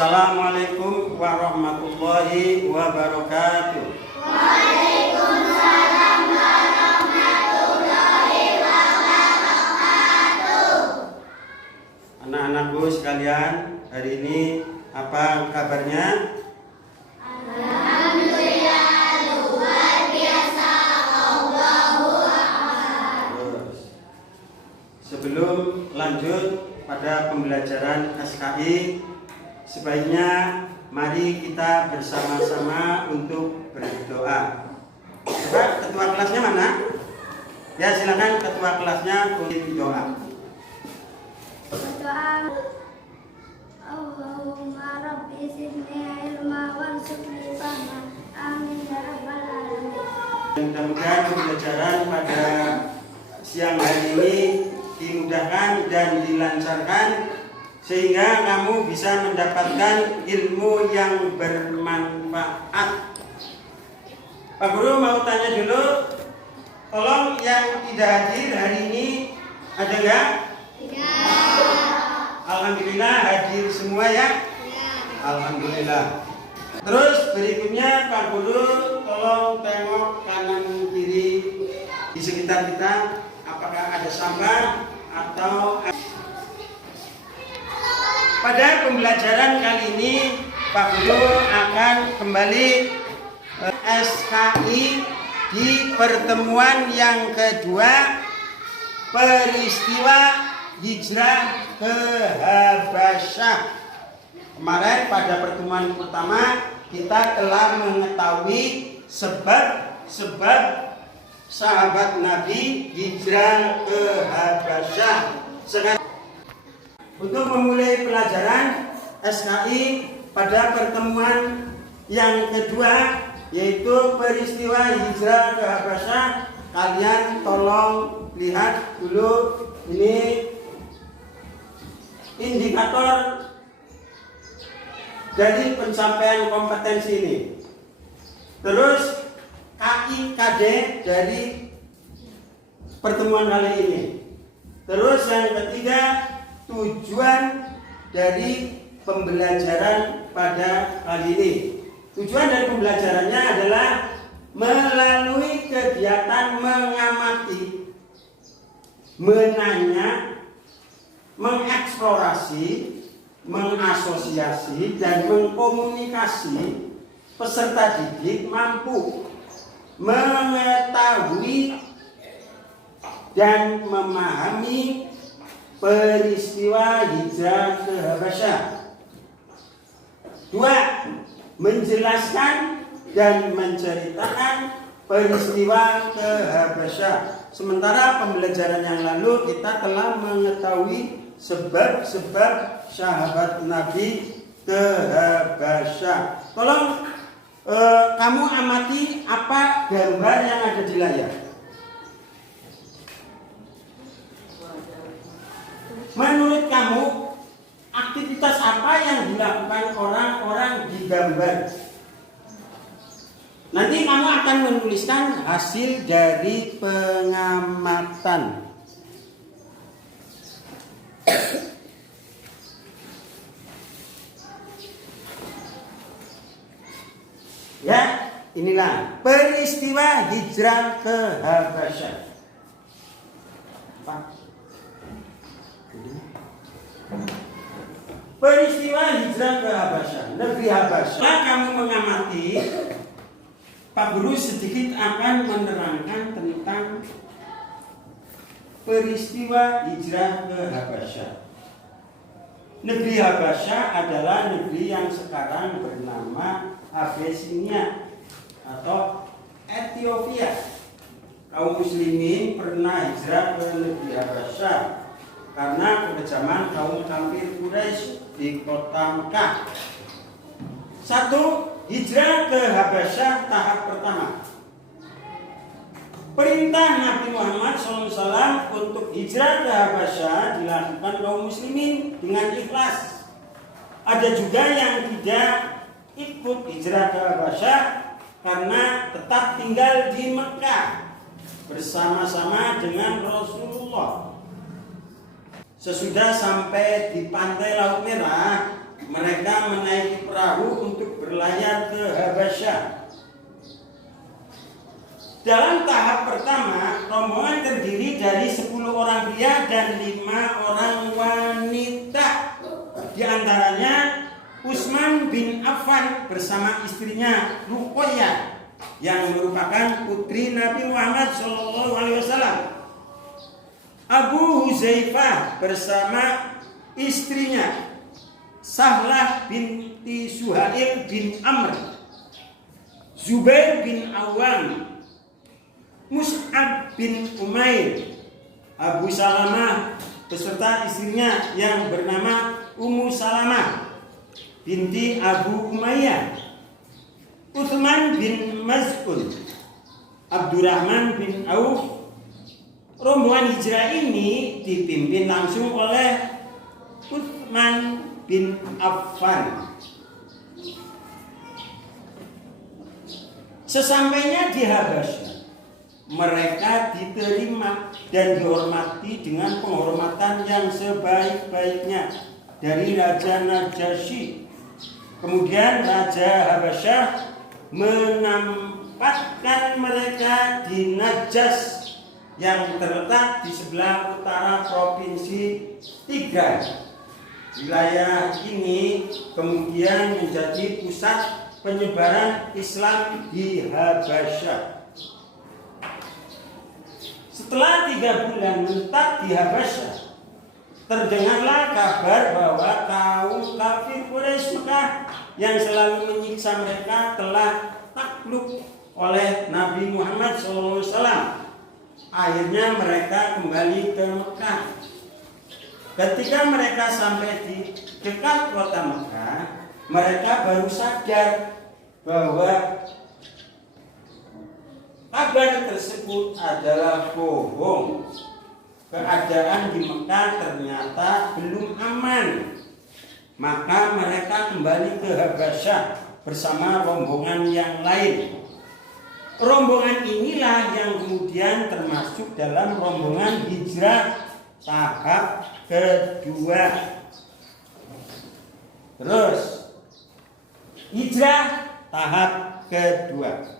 Assalamualaikum warahmatullahi wabarakatuh. Waalaikumsalam warahmatullahi wabarakatuh. Anak-anakku sekalian, hari ini apa kabarnya? Alhamdulillah, luar biasa. Allahu Akbar. Terus, sebelum lanjut pada pembelajaran SKI, sebaiknya mari kita bersama-sama untuk berdoa. Coba ketua kelasnya mana? Ya, silakan ketua kelasnya untuk doa. Berdoa. Allahumma rabbi zidni ilma warzuqni fahma. Amin ya rabbal alamin. Mudah-mudahan pembelajaran pada siang hari ini dimudahkan dan dilancarkan sehingga kamu bisa mendapatkan ilmu yang bermanfaat. Pak Guru mau tanya dulu, tolong yang tidak hadir hari ini ada nggak? Tidak. Alhamdulillah hadir semua ya? Alhamdulillah. Terus berikutnya Pak Guru tolong tengok kanan kiri di sekitar kita, apakah ada sampah atau. Pada pembelajaran kali ini Pak Guru akan kembali SKI di pertemuan yang kedua, peristiwa hijrah ke Habasyah. Kemarin pada pertemuan pertama kita telah mengetahui sebab sahabat Nabi hijrah ke Habasyah. Sekarang untuk memulai pelajaran SKI pada pertemuan yang kedua, yaitu peristiwa hijrah ke Habasyah, kalian tolong lihat dulu ini indikator dari pencapaian kompetensi ini. Terus KIKD dari pertemuan kali ini. Terus yang ketiga, tujuan dari pembelajaran pada kali ini. Tujuan dari pembelajarannya adalah melalui kegiatan mengamati, menanya, mengeksplorasi, mengasosiasi, dan mengkomunikasi, peserta didik mampu mengetahui dan memahami peristiwa hijrah ke Habasyah. 2. Menjelaskan dan menceritakan peristiwa ke Habasyah. Sementara pembelajaran yang lalu kita telah mengetahui sebab-sebab sahabat Nabi ke Habasyah. Tolong kamu amati apa gambar yang ada di layar. Menurut kamu, aktivitas apa yang dilakukan orang-orang di gambar? Nanti kamu akan menuliskan hasil dari pengamatan. Ya, inilah peristiwa hijrah ke Habasyah. Peristiwa hijrah ke Habasyah, negeri Habasyah. Setelah kamu mengamati, Pak Guru sedikit akan menerangkan tentang peristiwa hijrah ke Habasyah. Negeri Habasyah adalah negeri yang sekarang bernama Abyssinia atau Ethiopia. Kaum muslimin pernah hijrah ke negeri Habasyah karena kekejaman kaum kafir Quraisy di kota Mekah. 1. Hijrah ke Habasyah tahap pertama. Perintah Nabi Muhammad SAW untuk hijrah ke Habasyah dilakukan kaum muslimin dengan ikhlas. Ada juga yang tidak ikut hijrah ke Habasyah karena tetap tinggal di Mekah bersama-sama dengan Rasulullah. Sesudah sampai di pantai Laut Merah, mereka menaiki perahu untuk berlayar ke Habasyah. Dalam tahap pertama, rombongan terdiri dari 10 orang pria dan 5 orang wanita. Di antaranya Utsman bin Affan bersama istrinya Ruqayyah yang merupakan putri Nabi Muhammad SAW. Abu Huzaifah bersama istrinya Sahlah binti Suhail bin Amr, Zubair bin Awam, Mus'ab bin Umair, Abu Salamah beserta istrinya yang bernama Ummu Salamah binti Abu Umayyah, Utsman bin Maz'un, Abdurrahman bin Auf. Rombongan hijrah ini dipimpin langsung oleh Utsman bin Affan. Sesampainya di Habasyah, mereka diterima dan dihormati dengan penghormatan yang sebaik-baiknya dari Raja Najasyi. Kemudian Raja Habasyah menempatkan mereka di Najas yang terletak di sebelah utara provinsi Tigray. Wilayah ini kemudian menjadi pusat penyebaran Islam di Habasyah. Setelah 3 bulan menetap di Habasyah, terdengarlah kabar bahwa kaum kafir Quraisy Mekah yang selalu menyiksa mereka telah takluk oleh Nabi Muhammad SAW. Akhirnya mereka kembali ke Mekah. Ketika mereka sampai di dekat kota Mekah, mereka baru sadar bahwa kabar tersebut adalah bohong. Keadaan di Mekah ternyata belum aman. Maka mereka kembali ke Habasyah bersama rombongan yang lain. Rombongan inilah yang kemudian termasuk dalam rombongan hijrah tahap kedua. Terus hijrah tahap kedua.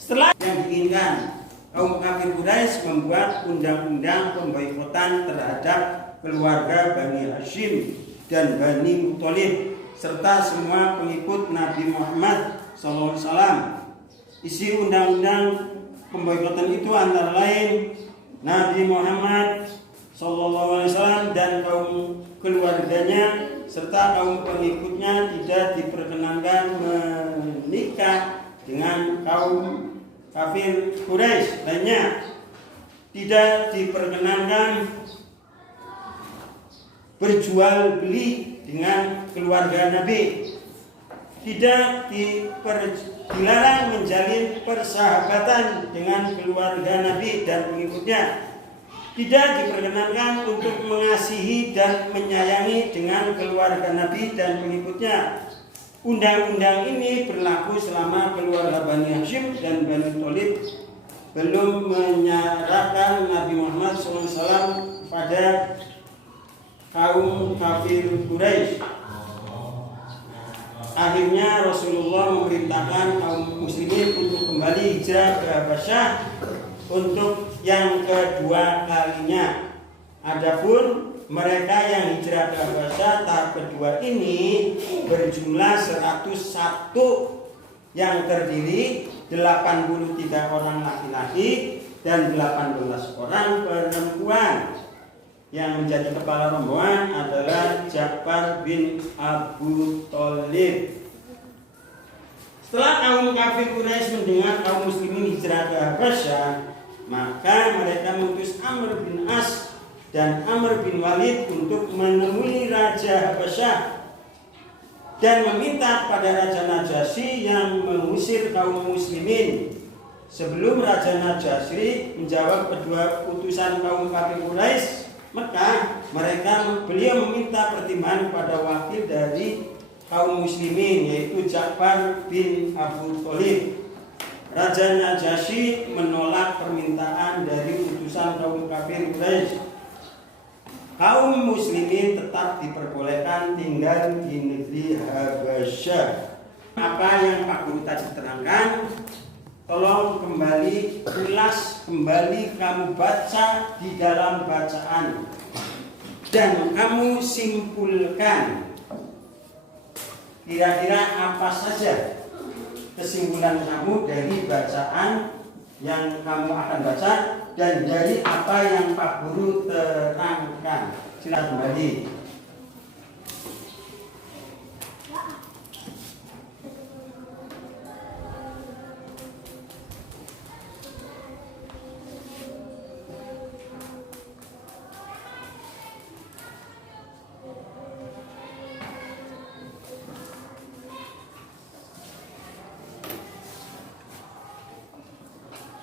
Setelah yang diinginkan, kaum kafir Quraisy membuat undang-undang pemboikotan terhadap keluarga Bani Hashim dan Bani Muthalib serta semua pengikut Nabi Muhammad SAW. Isi undang-undang pemboikotan itu antara lain Nabi Muhammad SAW dan kaum keluarganya serta kaum pengikutnya tidak diperkenankan menikah dengan kaum kafir Quraisy lainnya, tidak diperkenankan berjual beli dengan keluarga Nabi, tidak dilarang menjalin persahabatan dengan keluarga Nabi dan pengikutnya, tidak diperkenankan untuk mengasihi dan menyayangi dengan keluarga Nabi dan pengikutnya. Undang-undang ini berlaku selama keluarga Bani Hashim dan Bani Thalib belum menyerahkan Nabi Muhammad SAW pada kaum kafir Quraisy. Akhirnya Rasulullah memerintahkan kaum muslimin untuk kembali hijrah ke Habasyah untuk yang kedua kalinya. Adapun mereka yang hijrah ke Habasyah tahap kedua ini berjumlah 101 yang terdiri 83 orang laki-laki dan 18 orang perempuan. Yang menjadi kepala rombongan adalah Ja'far bin Abu Thalib. Setelah kaum kafir Quraisy mendengar kaum muslimin hijrah ke Habasyah, maka mereka mengutus Amr bin As dan Amr bin Walid untuk menemui Raja Habasyah dan meminta pada Raja Najasyi yang mengusir kaum muslimin. Sebelum Raja Najasyi menjawab kedua utusan kaum kafir Quraisy Mekah, beliau meminta pertimbangan pada wakil dari kaum muslimin, yaitu Ja'far bin Abu Thalib. Raja Najasyi menolak permintaan dari utusan kaum kafir Quraisy. kaum muslimin tetap diperbolehkan tinggal di negeri Habasyah. Apa yang Pak Guru tadi terangkan, tolong kembali ulas, kembali kamu baca di dalam bacaan dan kamu simpulkan kira-kira apa saja kesimpulan kamu dari bacaan yang kamu akan baca dan dari apa yang Pak Guru terangkan. Silakan kembali.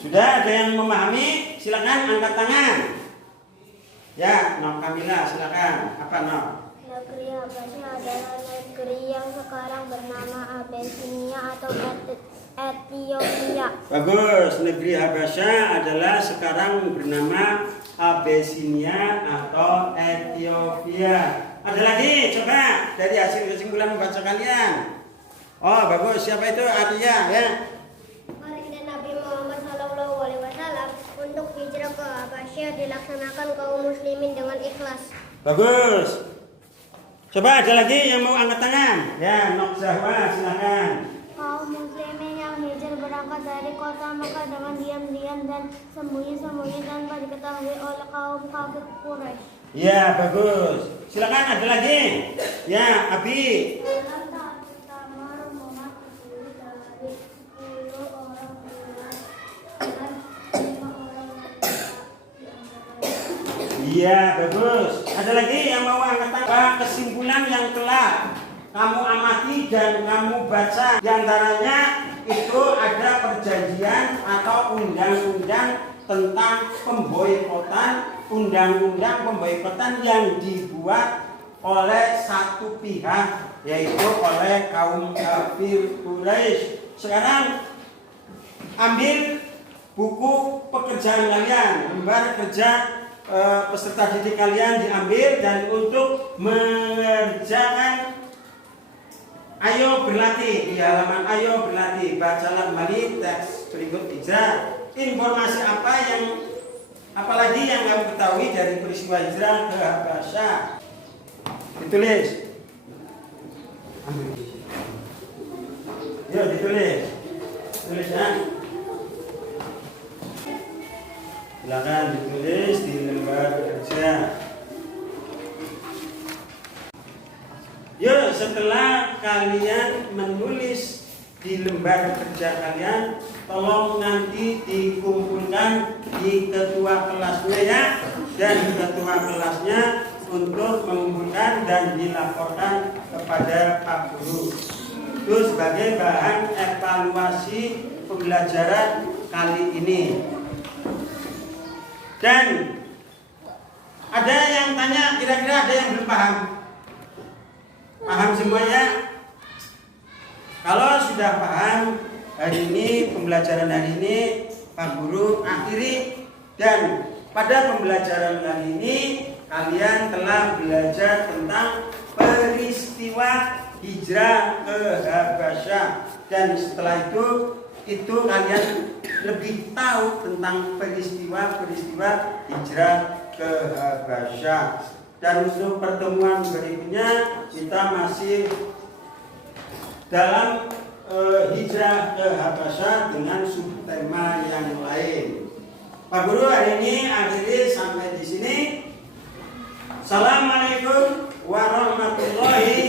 Sudah ada yang memahami? Silakan angkat tangan. Ya, Nok Kamila, silakan. Apa Nok? Negeri Habasyah adalah negeri yang sekarang bernama Abyssinia atau Ethiopia. Bagus, negeri Habasyah adalah sekarang bernama Abyssinia atau Ethiopia. Ada lagi, coba dari hasil kesimpulan membaca kalian. Oh, bagus. Siapa itu? Arya, ya. Baginda Nabi Muhammad SAW untuk hijrah ke Habasyah dilaksanakan kaum muslimin dengan ikhlas. Bagus. Coba ada lagi yang mau angkat tangan? Ya, Nok Zahwa, silakan. Kaum muslimin yang hijrah berangkat dari kota Makkah dengan diam-diam dan sembunyi-sembunyi tanpa diketahui oleh kaum kafir Quraisy. Ya, bagus. Silakan ada lagi. Ya, Abi. Dalam tahap pertama rombongan terdiri dari 10 orang pria dan 5 orang wanita. Iya, bagus. Ada lagi yang mau angkat tangan? Kesimpulan yang telah kamu amati dan kamu baca, di antaranya itu ada perjanjian atau undang-undang tentang pemboikotan, undang-undang pemboikotan yang dibuat oleh satu pihak, yaitu oleh kaum kafir Quraisy. Sekarang ambil buku pekerjaan kalian, lembar kerja peserta didik kalian diambil, dan untuk mengerjakan ayo berlatih di halaman ayo berlatih, bacalah kembali teks berikut hijrah. Informasi apa yang apalagi yang kamu ketahui dari peristiwa hijrah ke Habasyah? Ditulis. Ambil. Yuk ditulis. Tulis ya. Silakan ditulis di lembar kerja. Yuk, setelah kalian menulis di lembar kerja kalian, tolong nanti dikumpulkan di ketua kelasnya ya, dan ketua kelasnya untuk mengumpulkan dan dilaporkan kepada Pak Guru. Itu sebagai bahan evaluasi pembelajaran kali ini. Dan ada yang tanya, kira-kira ada yang belum paham? Paham semuanya? Kalau sudah paham, hari ini pembelajaran hari ini Pak Guru akhiri, dan pada pembelajaran kali ini kalian telah belajar tentang peristiwa hijrah ke Habasyah, dan setelah itu kalian lebih tahu tentang peristiwa-peristiwa hijrah ke Habasyah. Dan untuk pertemuan berikutnya kita masih dalam hijrah ke Habasyah dengan subtema yang lain. Pak Guru hari ini akhiri sampai di sini. Assalamualaikum warahmatullahi